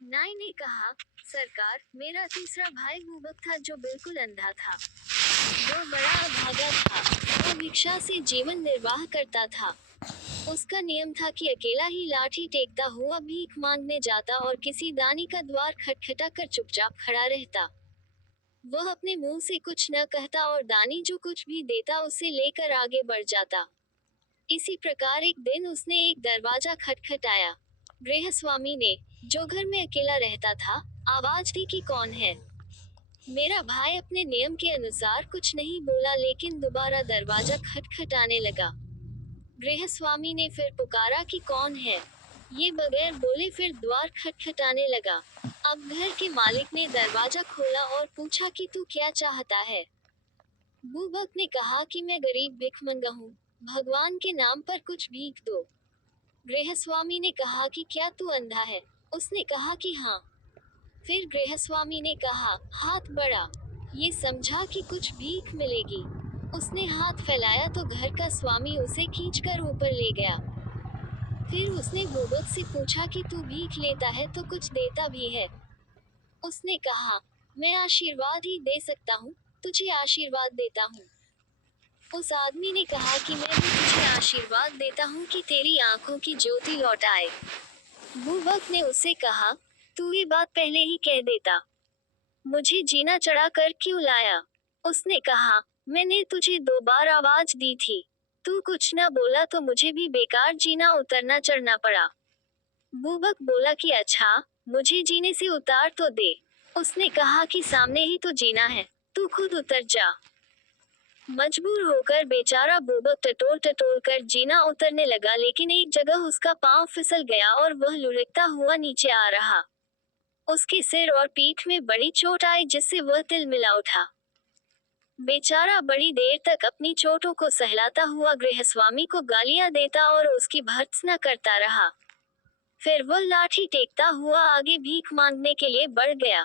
नाई ने कहा, सरकार, मेरा तीसरा भाई बुबक था जो बिल्कुल अंधा था। वो बड़ा अभागा था। वो भिक्षा से जीवन निर्वाह करता था। उसका नियम था कि अकेला ही लाठी टेकता हुआ भीख मांगने जाता और किसी दानी का द्वार खटखटा कर चुपचाप खड़ा रहता। वह अपने मुंह से कुछ न कहता और दानी जो कुछ भी देता उसे लेकर आगे बढ़ जाता। इसी प्रकार एक दिन उसने एक दरवाजा खटखटाया। गृहस्वामी ने, जो घर में अकेला रहता था, आवाज दी कि कौन है। मेरा भाई अपने नियम के अनुसार कुछ नहीं बोला लेकिन दोबारा दरवाजा खटखटाने लगा। गृहस्वामी ने फिर पुकारा कि कौन है। ये बगैर बोले फिर द्वार खटखटाने लगा। अब घर के मालिक ने दरवाजा खोला और पूछा कि तू क्या चाहता है। बुबक ने कहा कि मैं गरीब भिखमंगा हूँ, भगवान के नाम पर कुछ भीख दो। गृहस्वामी ने कहा कि क्या तू अंधा है। उसने कहा कि हाँ। फिर गृहस्वामी ने कहा, हाथ बढ़ा। ये समझा कि कुछ भीख मिलेगी। उसने हाथ फैलाया तो घर का स्वामी उसे खींचकर ऊपर ले गया। फिर उसने बुबक से पूछा कि तू भीख लेता है तो कुछ देता भी है। उसने कहा, मैं आशीर्वाद ही दे सकता हूँ, तुझे आशीर्वाद देता हूँ। उस आदमी ने कहा कि मैं भी तुझे आशीर्वाद देता हूँ कि तेरी आंखों की ज्योति लौट आए। बुबक ने उससे कहा, तू ये बात पहले ही कह देता। मुझे जीना चढ़ा कर क्यों लाया? उसने कहा, मैंने तुझे 2 बार आवाज दी थी। तू कुछ न बोला तो मुझे भी बेकार जीना उतरना चढ़ना पड़ा। बुबक बोला कि अच्छा, मुझे जीने से उतार तो दे। उसने कहा कि सामने ही तो जीना है, तू खुद उतर जा। मजबूर होकर बेचारा बुबक टटोल टटोल कर जीना उतरने लगा लेकिन एक जगह उसका पांव फिसल गया और वह लुढ़कता हुआ नीचे आ रहा। उसके सिर और पीठ में बड़ी चोट आई जिससे वह तिलमिला उठा। बेचारा बड़ी देर तक अपनी चोटों को सहलाता हुआ गृहस्वामी को गालियां देता और उसकी भर्त्सना करता रहा। फिर वह लाठी टेकता हुआ आगे भीख मांगने के लिए बढ़ गया।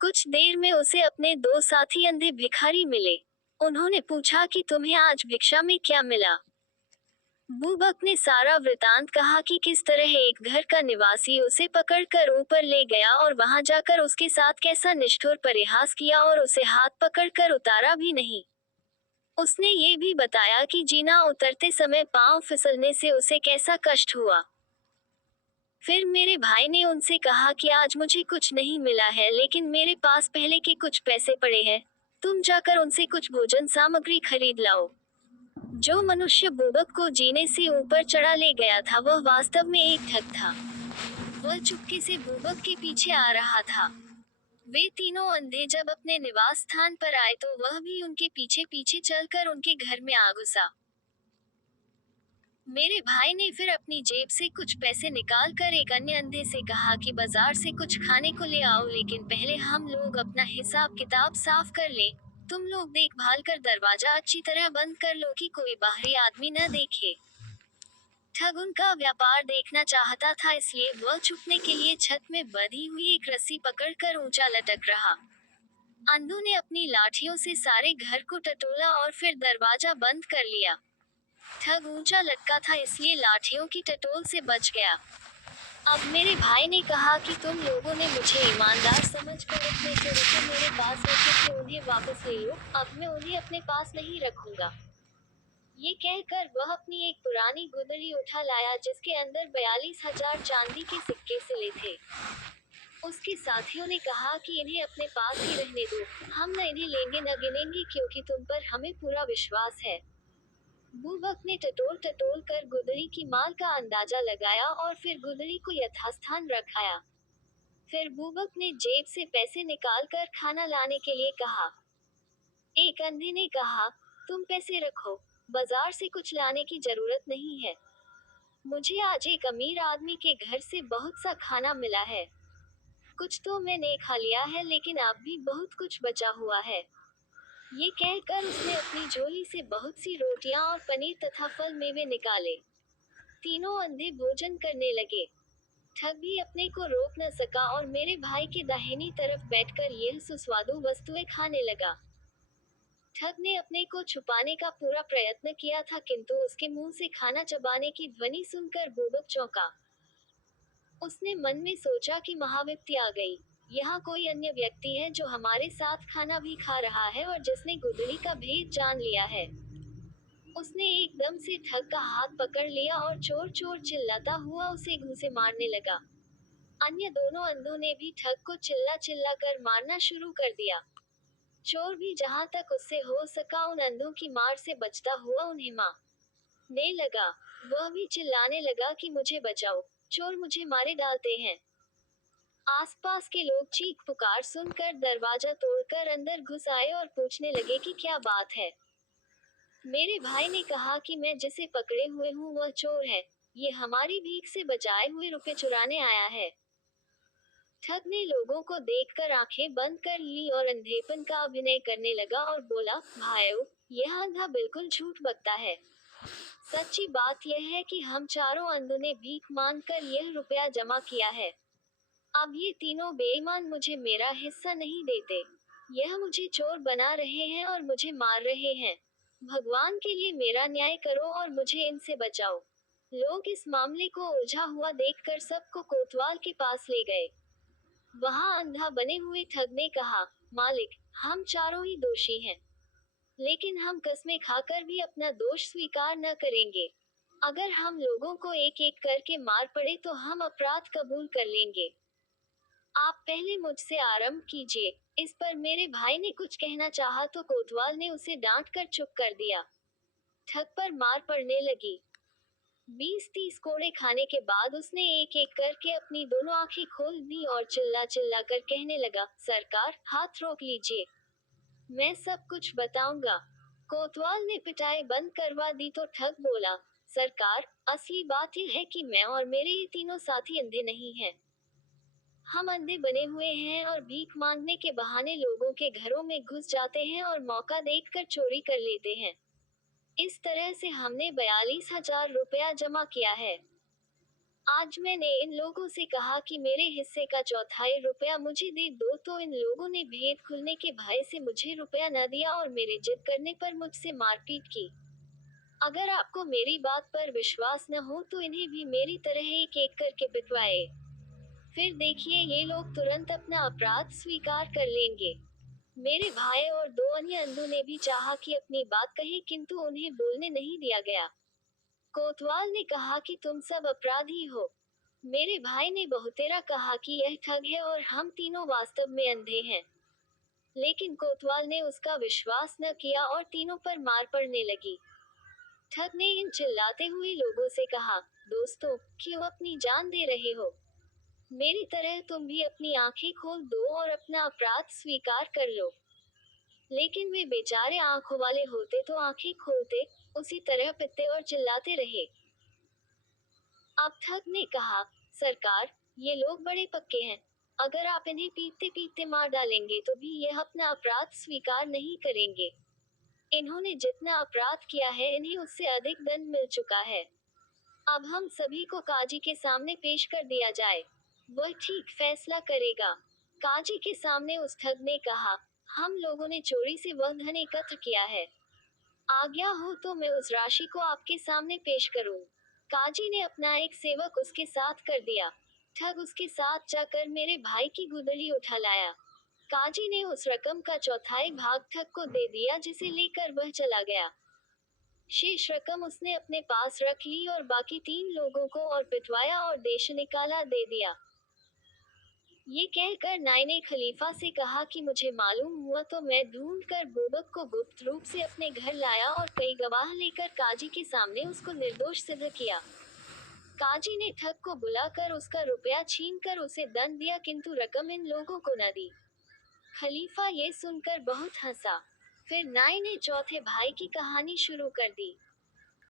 कुछ देर में उसे अपने 2 साथी अंधे भिखारी मिले। उन्होंने पूछा कि तुम्हें आज भिक्षा में क्या मिला। बुबक ने सारा वृतांत कहा कि किस तरह एक घर का निवासी उसे पकड़कर ऊपर ले गया और वहां जाकर उसके साथ कैसा निष्ठुर परिहास किया और उसे हाथ पकड़कर उतारा भी नहीं। उसने ये भी बताया कि जीना उतरते समय पांव फिसलने से उसे कैसा कष्ट हुआ। फिर मेरे भाई ने उनसे कहा कि आज मुझे कुछ नहीं मिला है लेकिन मेरे पास पहले के कुछ पैसे पड़े हैं, तुम जाकर उनसे कुछ भोजन सामग्री खरीद लाओ। जो मनुष्य बुबक को जीने से ऊपर चढ़ा ले गया था वह वास्तव में एक ठग था। वह चुपके से बुबक के पीछे आ रहा था। वे तीनों अंधे जब अपने निवास स्थान पर आए तो वह भी उनके पीछे पीछे चलकर उनके घर में आ घुसा। मेरे भाई ने फिर अपनी जेब से कुछ पैसे निकाल कर एक अन्य अंधे से कहा कि बाजार से कुछ खाने को ले आओ लेकिन पहले हम लोग अपना हिसाब किताब साफ कर लें। तुम लोग देखभाल कर दरवाजा अच्छी तरह बंद कर लो कि कोई बाहरी आदमी न देखे। ठग उनका व्यापार देखना चाहता था इसलिए वह छुपने के लिए छत में बंधी हुई एक रस्सी पकड़कर ऊंचा लटक रहा। अंधों ने अपनी लाठियों से सारे घर को टटोला और फिर दरवाजा बंद कर लिया। ठग ऊंचा लटका था इसलिए लाठियों की टटोल से बच गया। अब मेरे भाई ने कहा कि तुम लोगों ने मुझे ईमानदार समझकर अपने से रुपए मेरे पास रखे थे उन्हें वापस ले लो, अब मैं उन्हें अपने पास नहीं रखूंगा। ये कहकर वह अपनी एक पुरानी गुदड़ी उठा लाया जिसके अंदर 42,000 चांदी के सिक्के सिले थे। उसके साथियों ने कहा कि इन्हें अपने पास ही रहने दो, हम न इन्हें लेंगे न गिनेंगे क्योंकि तुम पर हमें पूरा विश्वास है। बुबक ने टटोल टटोल कर गुदड़ी की माल का अंदाजा लगाया और फिर गुदड़ी को यथास्थान रखाया। फिर बुबक ने जेब से पैसे निकालकर खाना लाने के लिए कहा। एक अंधे ने कहा, तुम पैसे रखो, बाजार से कुछ लाने की जरूरत नहीं है। मुझे आज एक अमीर आदमी के घर से बहुत सा खाना मिला है। कुछ तो मैंने खा लिया है लेकिन अब भी बहुत कुछ बचा हुआ है। ये कहकर उसने अपनी झोली से बहुत सी रोटियां और पनीर तथा फल मेवे निकाले। तीनों अंधे भोजन करने लगे। ठग भी अपने को रोक न सका और मेरे भाई के दाहिनी तरफ बैठकर यह सुस्वादु वस्तुएं खाने लगा। ठग ने अपने को छुपाने का पूरा प्रयत्न किया था किंतु उसके मुंह से खाना चबाने की ध्वनि सुनकर बुबक चौंका। उसने मन में सोचा कि महाविपत्ति आ गई। यहाँ कोई अन्य व्यक्ति है जो हमारे साथ खाना भी खा रहा है और जिसने गुदड़ी का भेद जान लिया है। उसने एकदम से ठग का हाथ पकड़ लिया और चोर चोर चिल्लाता हुआ उसे घूंसे मारने लगा। अन्य दोनों अंधों ने भी ठग को चिल्ला चिल्ला कर मारना शुरू कर दिया। चोर भी जहां तक उससे हो सका उन अंधों की मार से बचता हुआ उन्हें मारने लगा। वह भी चिल्लाने लगा कि मुझे बचाओ, चोर मुझे मारे डालते हैं। आसपास के लोग चीख पुकार सुनकर दरवाजा तोड़कर अंदर घुस आए और पूछने लगे कि क्या बात है। मेरे भाई ने कहा कि मैं जिसे पकड़े हुए हूँ वह चोर है। ये हमारी भीख से बचाए हुए रुपए चुराने आया है। ठग ने लोगों को देखकर आंखें बंद कर ली और अंधेपन का अभिनय करने लगा और बोला, भाइयों, यह अंधा बिल्कुल झूठ बकता है। सच्ची बात यह है कि हम चारों अंधों ने भीख मांग कर यह रुपया जमा किया है। अब ये तीनों बेईमान मुझे मेरा हिस्सा नहीं देते। यह मुझे चोर बना रहे हैं और मुझे मार रहे हैं। भगवान के लिए मेरा न्याय करो और मुझे इनसे बचाओ। लोग इस मामले को उलझा हुआ देखकर सबको कोतवाल के पास ले गए। वहां अंधा बने हुए ठग ने कहा, मालिक, हम चारों ही दोषी हैं, लेकिन हम कस्में खाकर भी अपना दोष स्वीकार न करेंगे। अगर हम लोगों को एक एक करके मार पड़े तो हम अपराध कबूल कर लेंगे। आप पहले मुझसे आरंभ कीजिए। इस पर मेरे भाई ने कुछ कहना चाहा तो कोतवाल ने उसे डांट कर चुप कर दिया। ठग पर मार पड़ने लगी। 20-30 कोड़े खाने के बाद उसने एक एक करके अपनी दोनों आंखें खोल दी और चिल्ला चिल्ला कर कहने लगा, सरकार, हाथ रोक लीजिए, मैं सब कुछ बताऊंगा। कोतवाल ने पिटाई बंद करवा दी तो ठग बोला, सरकार, असली बात यह है कि मैं और मेरे ये तीनों साथी अंधे नहीं हैं। हम अंधे बने हुए हैं और भीख मांगने के बहाने लोगों के घरों में घुस जाते हैं और मौका देखकर चोरी कर लेते हैं। इस तरह से हमने 42,000 रुपया जमा किया है। आज मैंने इन लोगों से कहा कि मेरे हिस्से का चौथाई रुपया मुझे दे दो तो इन लोगों ने भेद खुलने के भय से मुझे रुपया न दिया और मेरे जिद करने पर मुझसे मारपीट की। अगर आपको मेरी बात पर विश्वास न हो तो इन्हें भी मेरी तरह एक एक करके पिटवाए। फिर देखिए ये लोग तुरंत अपना अपराध स्वीकार कर लेंगे। मेरे भाई और दो अन्य अंधों ने भी चाहा कि अपनी बात कहे किंतु उन्हें बोलने नहीं दिया गया। कोतवाल ने कहा कि तुम सब अपराधी हो। मेरे भाई ने बहुतेरा कहा कि यह ठग है और हम तीनों वास्तव में अंधे हैं। लेकिन कोतवाल ने उसका विश्वास न किया और तीनों पर मार पड़ने लगी। ठग ने इन चिल्लाते हुए लोगों से कहा, दोस्तों, क्यों अपनी जान दे रहे हो? मेरी तरह तुम भी अपनी आंखें खोल दो और अपना अपराध स्वीकार कर लो। लेकिन वे बेचारे आंखों वाले होते तो आंखें खोलते, उसी तरह पिटते और चिल्लाते रहे। अब ठग ने कहा, सरकार, ये लोग बड़े पक्के हैं। अगर आप इन्हें पीटते पीटते मार डालेंगे तो भी यह अपना अपराध स्वीकार नहीं करेंगे। इन्होंने जितना अपराध किया है इन्हें उससे अधिक दंड मिल चुका है। अब हम सभी को काजी के सामने पेश कर दिया जाए। वह ठीक फैसला करेगा। काजी के सामने उस ठग ने कहा, हम लोगों ने चोरी से वह धन एकत्र किया है। आज्ञा हो तो मैं उस राशि को आपके सामने पेश करूं। काजी ने अपना एक सेवक उसके साथ कर दिया। ठग उसके साथ जाकर मेरे भाई की गुदड़ी उठा लाया। काजी ने उस रकम का चौथाई भाग ठग को दे दिया जिसे लेकर वह चला गया। शेष रकम उसने अपने पास रख ली और बाकी 3 लोगों को और पिटवाया और देश निकाला दे दिया। ये कहकर नाई ने खलीफा से कहा कि मुझे मालूम हुआ तो मैं ढूंढ कर बुबक को गुप्त रूप से अपने घर लाया और कई गवाह लेकर काजी के सामने उसको निर्दोष सिद्ध किया। काजी ने ठग को बुलाकर उसका रुपया छीन कर उसे दंड दिया किंतु रकम इन लोगों को न दी। खलीफा ये सुनकर बहुत हंसा। फिर नाई ने चौथे भाई की कहानी शुरू कर दी।